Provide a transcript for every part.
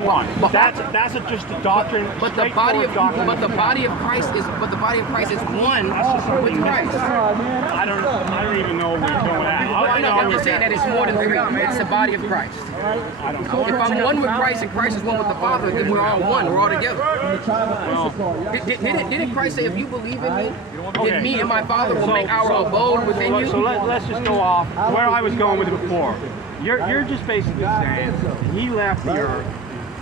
That's just a doctrine. But the body of Christ is one with Christ. I don't even know where you're going at. I'm just saying that it's more than three. It's the body of Christ. I don't know. If I'm one with Christ and Christ is one with the Father, then we're all one. We're all together. Well, Didn't Christ say, if you believe in me, then me and my Father will make our abode within you? So let's just go off where I was going with it before. You're just basically saying he left the earth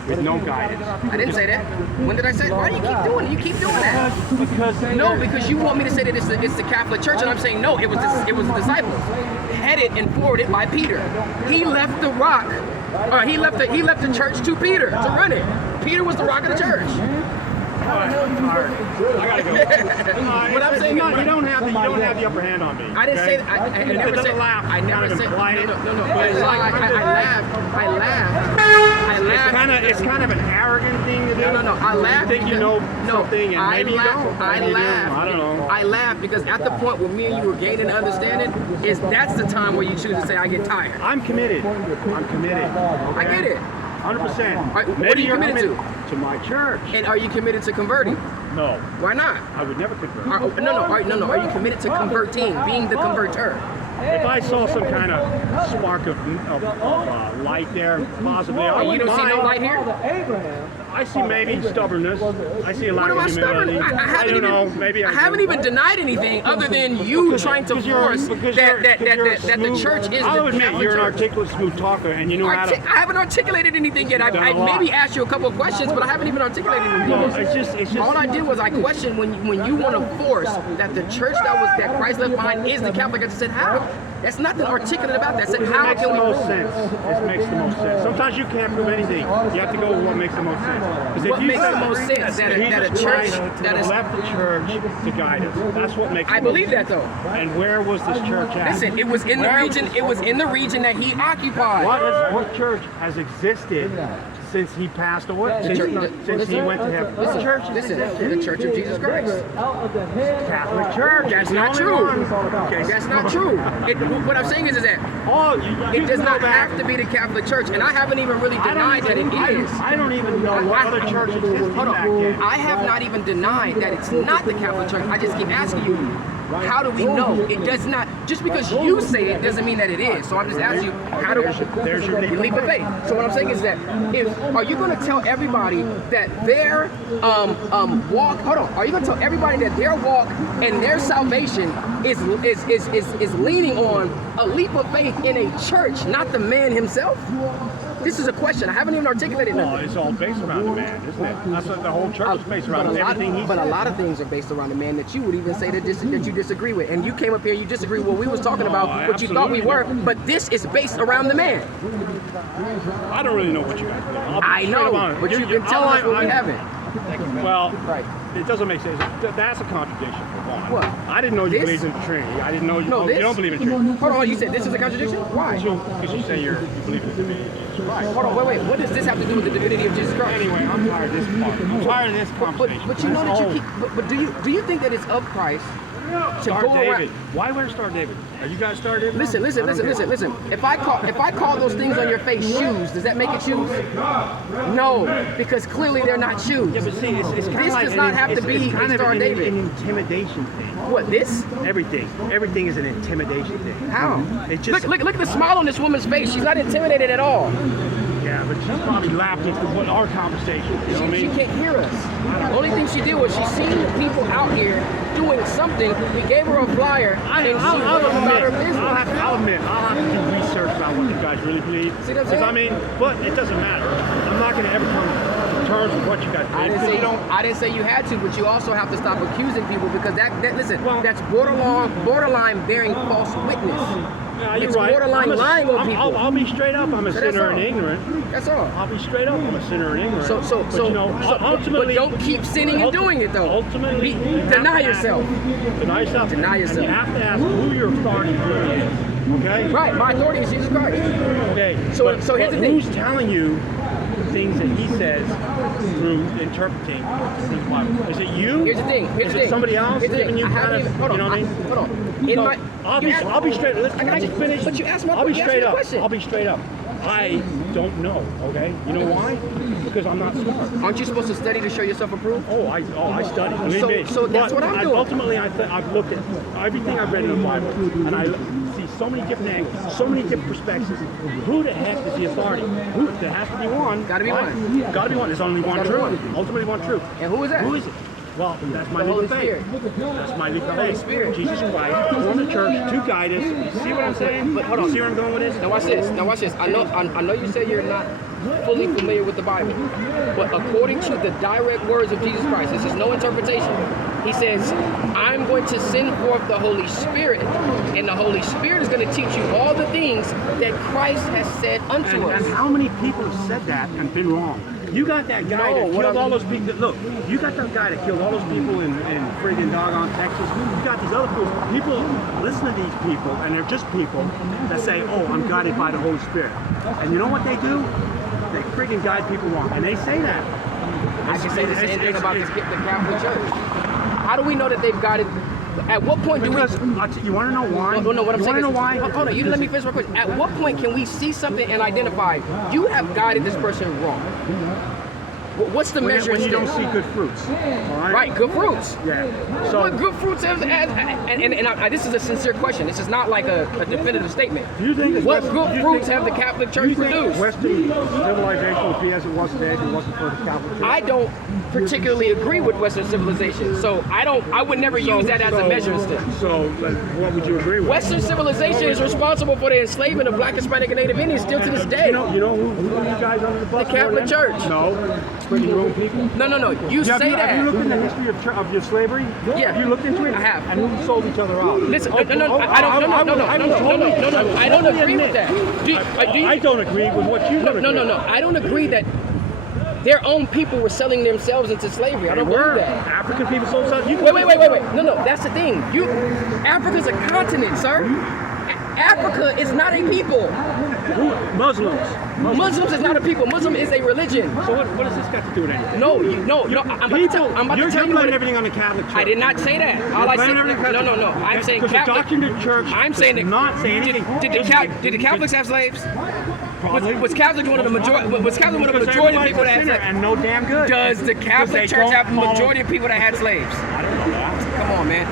with no guidance. I didn't say that. When did I say? Why do you keep doing it? You keep doing that. Because you want me to say that it's the Catholic Church, and I'm saying no. It was the disciples, headed and forwarded by Peter. He left the rock. He left the church to Peter to run it. Peter was the rock of the church. I gotta go. What I'm saying is, you don't have the upper hand on me. I didn't say that. I never said. I never said. No. I laughed. It's kind of an arrogant thing to do. No. I laughed. You think you know something, and maybe you don't. I laughed. I don't know. I laughed because at the point where me and you were gaining understanding, that's the time where you choose to say I get tired. I'm committed. Okay? I get it. 100%. What Maybe are you you're committed to my church. And are you committed to converting? No. Why not? I would never convert. No. Are you committed to converting, being the converter? If I saw some kind of spark of light there, possibly, I You wouldn't don't see no mind. light here? I see maybe stubbornness. I see a lack What am I of humility. stubborn? I don't know. Maybe I haven't even denied anything other than you trying to force that the church is I'll the admit Catholic you're an Church. articulate, smooth talker, and you know how to. I haven't articulated anything yet. I maybe asked you a couple of questions, but I haven't even articulated anything. Well, it's just. All I did was I questioned when you want to force that the church that Christ left behind is the Catholic. I just said, how? That's nothing articulate about that. I said, how makes can the we most sense. It makes the most sense. Sometimes you can't prove anything. You have to go with what makes the most sense. What makes the most sense? That a church that is left the church to guide us. That's what makes. I believe that though. And where was this church at? Listen, it was in the region. It was in the region that he occupied. What church has existed since he passed away? Since he went to heaven? Listen, the Church of Jesus Christ. Catholic Church. That's not true. That's not true. What I'm saying is that it does not have to be the Catholic Church, and I haven't even really denied that it is. I don't even know what other church existed back then. I have not even denied that it's not the Catholic Church. I just keep asking you, how do we know? It does not, just because you say it doesn't mean that it is. So I'm just asking you, how do there's your leap of faith? So what I'm saying is that are you going to tell everybody that their walk? Hold on. Are you going to tell everybody that their walk and their salvation is leaning on a leap of faith in a church, not the man himself? This is a question. I haven't even articulated nothing. Well, it's all based around the man, isn't it? That's what the whole church is based around. Everything he said. But a lot of things are based around the man that you would even say that you disagree with. And you came up here, you disagree with what we was talking about, what you thought we were. But this is based around the man. I don't really know what you guys believe. I know, but you've been telling us what we haven't. Well, right. It doesn't make sense. That's a contradiction for one. What? I didn't know you believed in the Trinity. I didn't know you don't believe in the Trinity. Hold on, you said this is a contradiction? Why? Because you say you believe in the divinity of Jesus Christ. Hold on, wait. What does this have to do with the divinity of Jesus Christ? Anyway, I'm tired of this part. I'm tired of this conversation. But you know that you keep. But do you think that it's of Christ to Star go David. around? Why wear Star David? Are you guys Star David? Listen. If I call those things on your face shoes, does that make it shoes? No, because clearly they're not shoes. Yeah, but see, it's kind This of like does not have to be it's kind of Star David. an intimidation thing. What, this? Everything is an intimidation thing. How? It just Look at the smile on this woman's face. She's not intimidated at all. Yeah, but she's probably laughing at our conversation. You know what I mean? She can't hear us. The only thing she did was she seen people out here doing something. We gave her a flyer, and she went about her business. I'll admit, I'll have to do research about what you guys really believe. See what I'm saying? I mean, but it doesn't matter. I'm not going to ever come to terms with what you guys believe. I didn't say you had to, but you also have to stop accusing people because that's borderline bearing false witness. Yeah, you're it's right. borderline lying on people. I'll be straight up. I'm a sinner and ignorant. That's all. I'll be straight up. I'm a sinner and ignorant. Ultimately, but don't keep sinning and doing it though. Ultimately, deny yourself. Deny yourself. Deny yourself. And you have to ask who your authority really is. Okay. Right. My authority is Jesus Christ. Okay. So here's the thing. Who's telling you things that he says through interpreting his Bible? Is it you? Here's the thing. Is it somebody else giving you kind of? Hold on. You know what I mean? Hold on. I'll be straight. Can I just finish? But you asked my I'll be straight up. question. I'll be straight up. I don't know. Okay. You know why? because I'm not smart. Aren't you supposed to study to show yourself approved? I study. Believe me. So that's what I'm doing. Ultimately, I've looked at everything I've read in the Bible, and I see so many different angles, so many different perspectives. Who the heck is the authority? There has to be one. Gotta be right? one. Gotta be one. There's only one Gotta be truth. one. Ultimately, one truth. And who is that? Who is it? Well, that's my The legal Holy faith. Spirit. That's my legal The Holy faith. Spirit. Jesus Christ, born the church to guide us. You see what I'm saying? But hold on. You see where I'm going with this? Now watch this. Now watch this. I know you say you're not fully familiar with the Bible, but according to the direct words of Jesus Christ, this is no interpretation. He says, I'm going to send forth the Holy Spirit, and the Holy Spirit is going to teach you all the things that Christ has said unto us. And how many people have said that and been wrong? You got that guy that killed all those people. Look, you got that guy that killed all those people in friggin' doggone Texas. You got these other people listen to these people, and they're just people that say, oh, I'm guided by the Holy Spirit. And you know what they do? They friggin' guide people wrong. And they say that. I can say the same thing about the Catholic Church. How do we know that they've guided? At what point do we? You want to know why? No, what I'm saying is, want to know why? Hold on, you let me finish my question. At what point can we see something and identify you have guided this person wrong? What's the measure? When you don't see good fruits. All right? Right, good fruits. Yeah. So What good fruits have? This is a sincere question. This is not like a definitive statement. you think What good fruits have the Catholic Church produced? Western civilization would be as it was today if it wasn't for the Catholic Church? I don't particularly agree with Western civilization, so I would never use that as a measuring stick. So, what would you agree with? Western civilization is responsible for the enslavement of Black, Hispanic, and Native Indians still to this day. You know who you guys under the bus? The Catholic Church. No, pretty your own people. No. You say that. Have you looked in the history of your slavery? Yeah. Have you looked into it? I have. And who sold each other out? Listen, I don't agree with that. I don't agree with what you agree. No. I don't agree that their own people were selling themselves into slavery. I don't believe that. African people sold themselves. Wait. No. That's the thing. Africa's a continent, sir. Africa is not a people. Muslims is not a people. Muslim is a religion. So what does this got to do with anything? No. I'm about to tell you blaming everything on the Catholic Church. I did not say that. All I said, no. I'm saying because the Catholic. doctrine of the church I'm saying that. not say anything. Did the Catholics have slaves? Probably. Was Catholic one of the majority? Was Catholic one of the Because majority of everybody's people a that had sinner slaves? and no damn good. Does the Catholic Church have the majority of people that had slaves? I don't know that. Come on, man.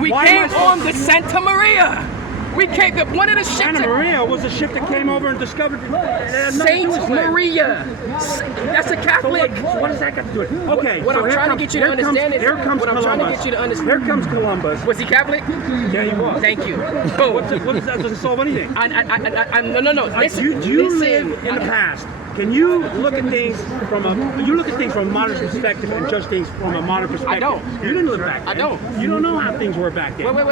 We came on the Santa Maria. We came. One of the ships. Santa Maria was a ship that came over and discovered Saint Maria. That's a Catholic. So what does that got to do with it? Okay. What I'm trying to get you to understand is. Here comes What I'm trying to Columbus. get you to understand. Here comes Columbus. Was he Catholic? Yeah, he was. Thank you. What does that doesn't solve anything? No. Listen. Do you live in the past? Can you look at things from a modern perspective and judge things from a modern perspective? I don't. You didn't live back then. I don't. You don't know how things were back then. Wait.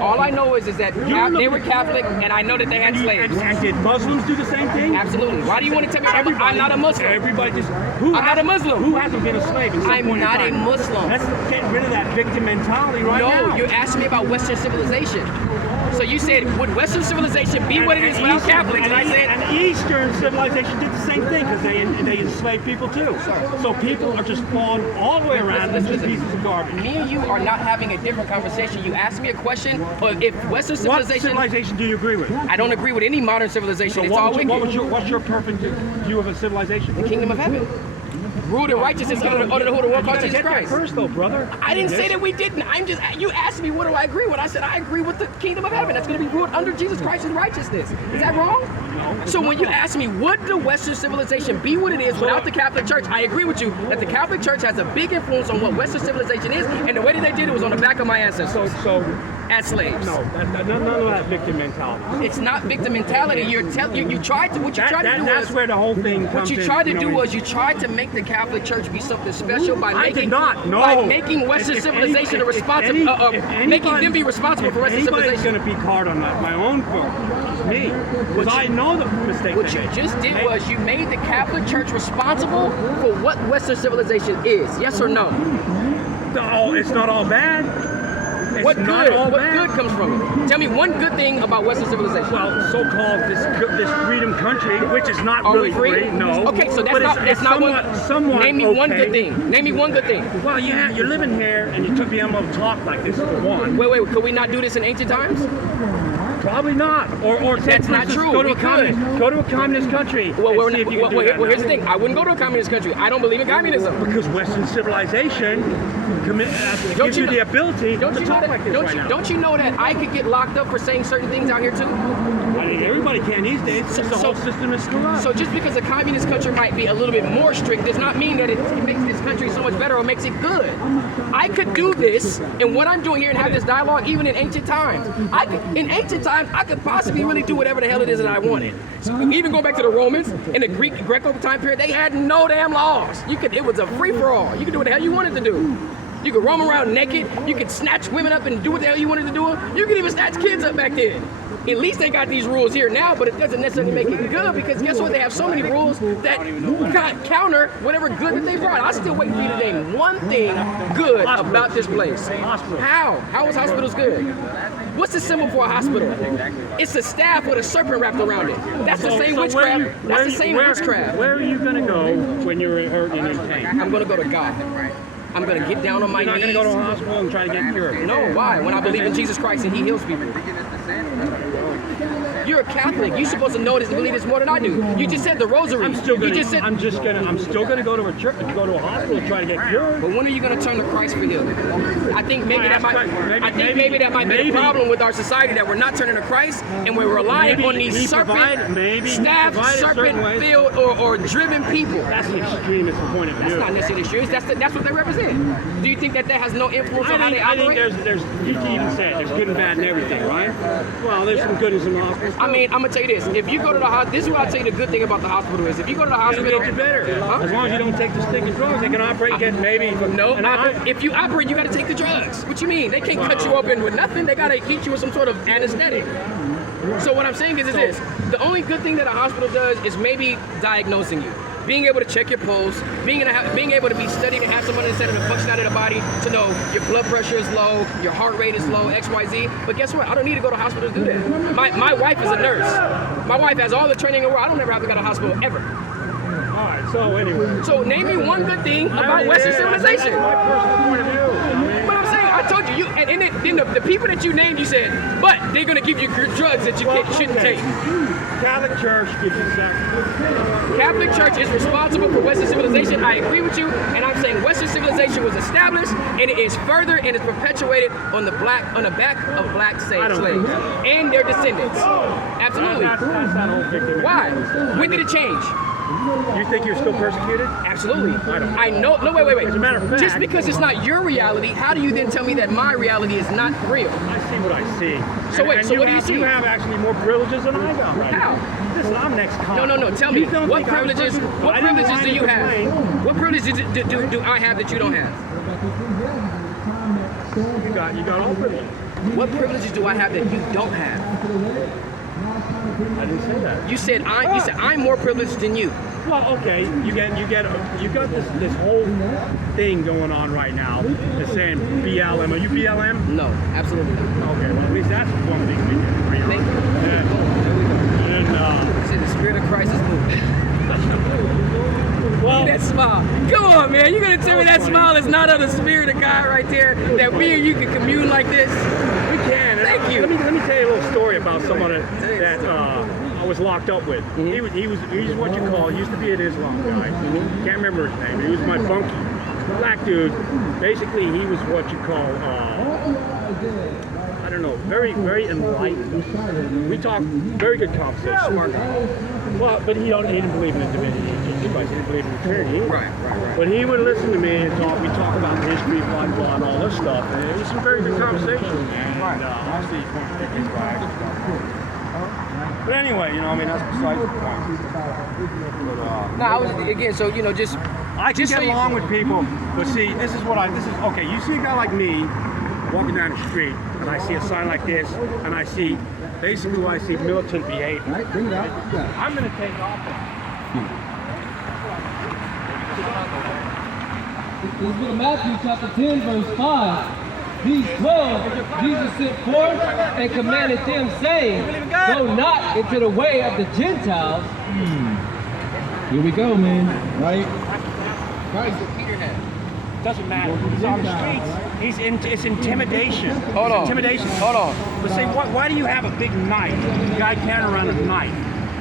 All I know is that they were Catholic, and I know that they had slaves. And did Muslims do the same thing? Absolutely. Why do you want to tell me I'm not a Muslim? Everybody just. I'm not a Muslim. Who hasn't been a slave? I'm not a Muslim. Let's get rid of that victim mentality now. No, you asked me about Western civilization. So you said, would Western civilization be what it is without Catholics? And I said, and Eastern civilization did the same thing because they enslaved people too. So people are just falling all the way around into pieces of garbage. Me and you are not having a different conversation. You asked me a question, but if Western civilization... What civilization do you agree with? I don't agree with any modern civilization. So it's all wicked. What's your perfect view of a civilization? The kingdom of heaven. Ruled in righteousness under the who the world called Jesus Christ. First though, brother. I didn't say that we didn't. You asked me what do I agree with. I said I agree with the kingdom of heaven. That's going to be ruled under Jesus Christ in righteousness. Is that wrong? No. So when you ask me, would the Western civilization be what it is without the Catholic Church? I agree with you that the Catholic Church has a big influence on what Western civilization is, and the way that they did it was on the back of my ancestors. So as slaves. No, none of that victim mentality. It's not victim mentality. You tried to. What you tried to do that's was where the whole thing comes in. What you tried to do was you tried to make the Catholic Church be something special by making making Western civilization making them be responsible for Western civilization. Anybody's going to be hard on my own foot. Me, because I know the mistake. What you just did was you made the Catholic Church responsible for what Western civilization is. Yes or no? No, it's not all bad. What good comes from it? Tell me one good thing about Western civilization. Well, so-called this freedom country, which is not really free. No. Okay, so that's not somewhat name me one good thing. Name me one good thing. Well, yeah, you're living here, and you took me able to talk like this for one. Wait. Could we not do this in ancient times? Probably not. Or say, That's for not instance, true. Go to, We a communist, could. go to a communist country. Well, and see if you can do that here's now. the thing. I wouldn't go to a communist country. I don't believe in communism. Because Western civilization gives you the ability Don't to you know talk that? like this right now. Don't you know that I could get locked up for saying certain things out here too? I mean, everybody can these days. It's the whole system is screwed up. So just because a communist country might be a little bit more strict does not mean that it makes this country so much better or makes it good. I could do this, and what I'm doing here and have this dialogue even in ancient times. In ancient times, I could possibly really do whatever the hell it is that I wanted. So even go back to the Romans in the Greco time period, they had no damn laws. It was a free for all. You could do what the hell you wanted to do. You could roam around naked. You could snatch women up and do what the hell you wanted to do. You could even snatch kids up back then. At least they got these rules here now, but it doesn't necessarily make it good because guess what? They have so many rules that counter whatever good that they brought. I still wait for you to name one thing good about this place. How? How is hospitals good? What's the symbol for a hospital? It's a staff with a serpent wrapped around it. That's the same witchcraft. That's the same witchcraft. Where are you going to go when you're hurt and in pain? I'm going to go to God. I'm going to get down on my knees. You're not going to go to a hospital and try to get cured. No, why? When I believe in Jesus Christ and He heals people. You're a Catholic. You're supposed to know this and believe this more than I do. You just said the rosary. I'm still you just said, gonna go to a church, go to a hospital and try to get cured. but when are you going to turn to Christ for healing? I think maybe that might be the problem with our society, that we're not turning to Christ and we're relying on these staffed, serpent-filled, or driven people. That's the extremist point of view. That's not necessarily extreme. That's what they represent. Do you think that has no influence on how they operate? I think you can even say it, there's good and bad and everything, right? Well, there's some goodness in the hospital. I mean, I'm gonna tell you this. If you go to the hospital, this is what I tell you the good thing about the hospital is. If you go to the hospital, It'll get you better. Huh? As long as you don't take the stinking drugs, they can operate, get maybe. No, if you operate, you gotta take the drugs. What you mean? They can't cut you open with nothing. They gotta hit you with some sort of anesthetic. So what I'm saying is this. The only good thing that a hospital does is maybe diagnosing you. Being able to check your pulse, being able to be studied and have someone inside of the function out of the body to know your blood pressure is low, your heart rate is low, X, Y, Z. But guess what? I don't need to go to hospital to do that. My wife is a nurse. My wife has all the training in the world. I don't ever have to go to hospital ever. All right, so anyway. So name me one good thing about Western civilization. That's my personal point of view. But I'm saying, I told you, and then the people that you named, you said, but they're gonna give you drugs that you shouldn't take. Catholic Church gives you sex. Catholic Church is responsible for Western civilization. I agree with you, and I'm saying Western civilization was established, and it is further and is perpetuated on the back of black slaves and their descendants. Absolutely. That's that whole victim. Why? When did it change? You think you're still persecuted? Absolutely. I don't. I know. No, wait. As a matter of fact, just because it's not your reality, how do you then tell me that my reality is not real? I see what I see. So wait, so what do you see? You have actually more privileges than I do. Right? How? Listen, I'm next con. No. Tell me, what privileges? What privileges do you have? What privileges do I have that you don't have? You got all privileges. What privileges do I have that you don't have? I didn't say that. You said I'm more privileged than you. Well, okay, you got this whole thing going on right now. It's saying BLM. Are you BLM? No, absolutely not. Okay, well at least that's one thing we can agree on. Thank you. And You said the Spirit of Christ is moving. well, That smile. Come on, man. You're gonna tell me that smile is not of the Spirit of God right there? That me and you can commune like this? we can. Thank you. Let me tell you a little story about someone that I was locked up with. Mm-hmm. He was what you call, he used to be an Islam guy. Can't remember his name. He was my bunkie. Black dude. Basically, he was what you call, I don't know, very, very enlightened. We talked very good conversation. Smart guy. Well, but he didn't believe in the divinity. He didn't believe in the Trinity. Right. But he would listen to me and we talk about history, blah, blah, and all this stuff. And it was some very good conversation. And obviously, he pointed to things where I actually got. But anyway, that's besides the point. But, No, I was again. So just I can just get so you- along with people, but see, this is okay. You see a guy like me walking down the street, and I see a sign like this, and I see militant behavior. I'm going to take off on it. Let's go to Matthew chapter 10, verse 5. These 12 Jesus sent forth and commanded them, saying, go not into the way of the Gentiles. Here we go, man. Right? Christ that Peter had. doesn't matter. He's on the streets. It's intimidation. Hold on. Intimidation. Hold on. But say, why do you have a big knife? The guy can't run a knife.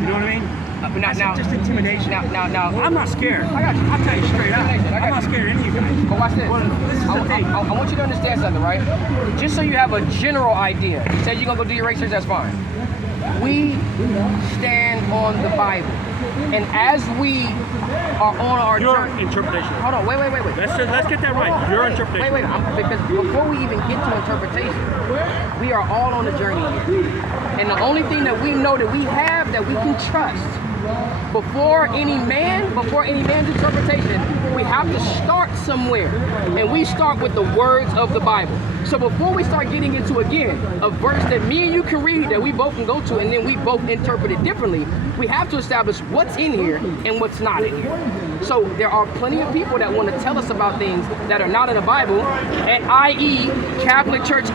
You know what I mean? That's just intimidation. Now, I'm not scared. I got you. I'll tell you straight up. I got I'm not you. scared of any of you guys. But watch this. Well, this is the thing. I want you to understand something, right? Just so you have a general idea. You said you're gonna go do your research, that's fine. We stand on the Bible, and as we are on our Your journey. interpretation. Hold on, wait. Let's get that right. Your interpretation. Wait. Because before we even get to interpretation, we are all on the journey here. And the only thing that we know that we have that we can trust before any man's interpretation, we have to start somewhere. And we start with the words of the Bible. So before we start getting into, again, a verse that me and you can read, that we both can go to, and then we both interpret it differently, we have to establish what's in here and what's not in here. So there are plenty of people that want to tell us about things that are not in the Bible, and i.e. Catholic Church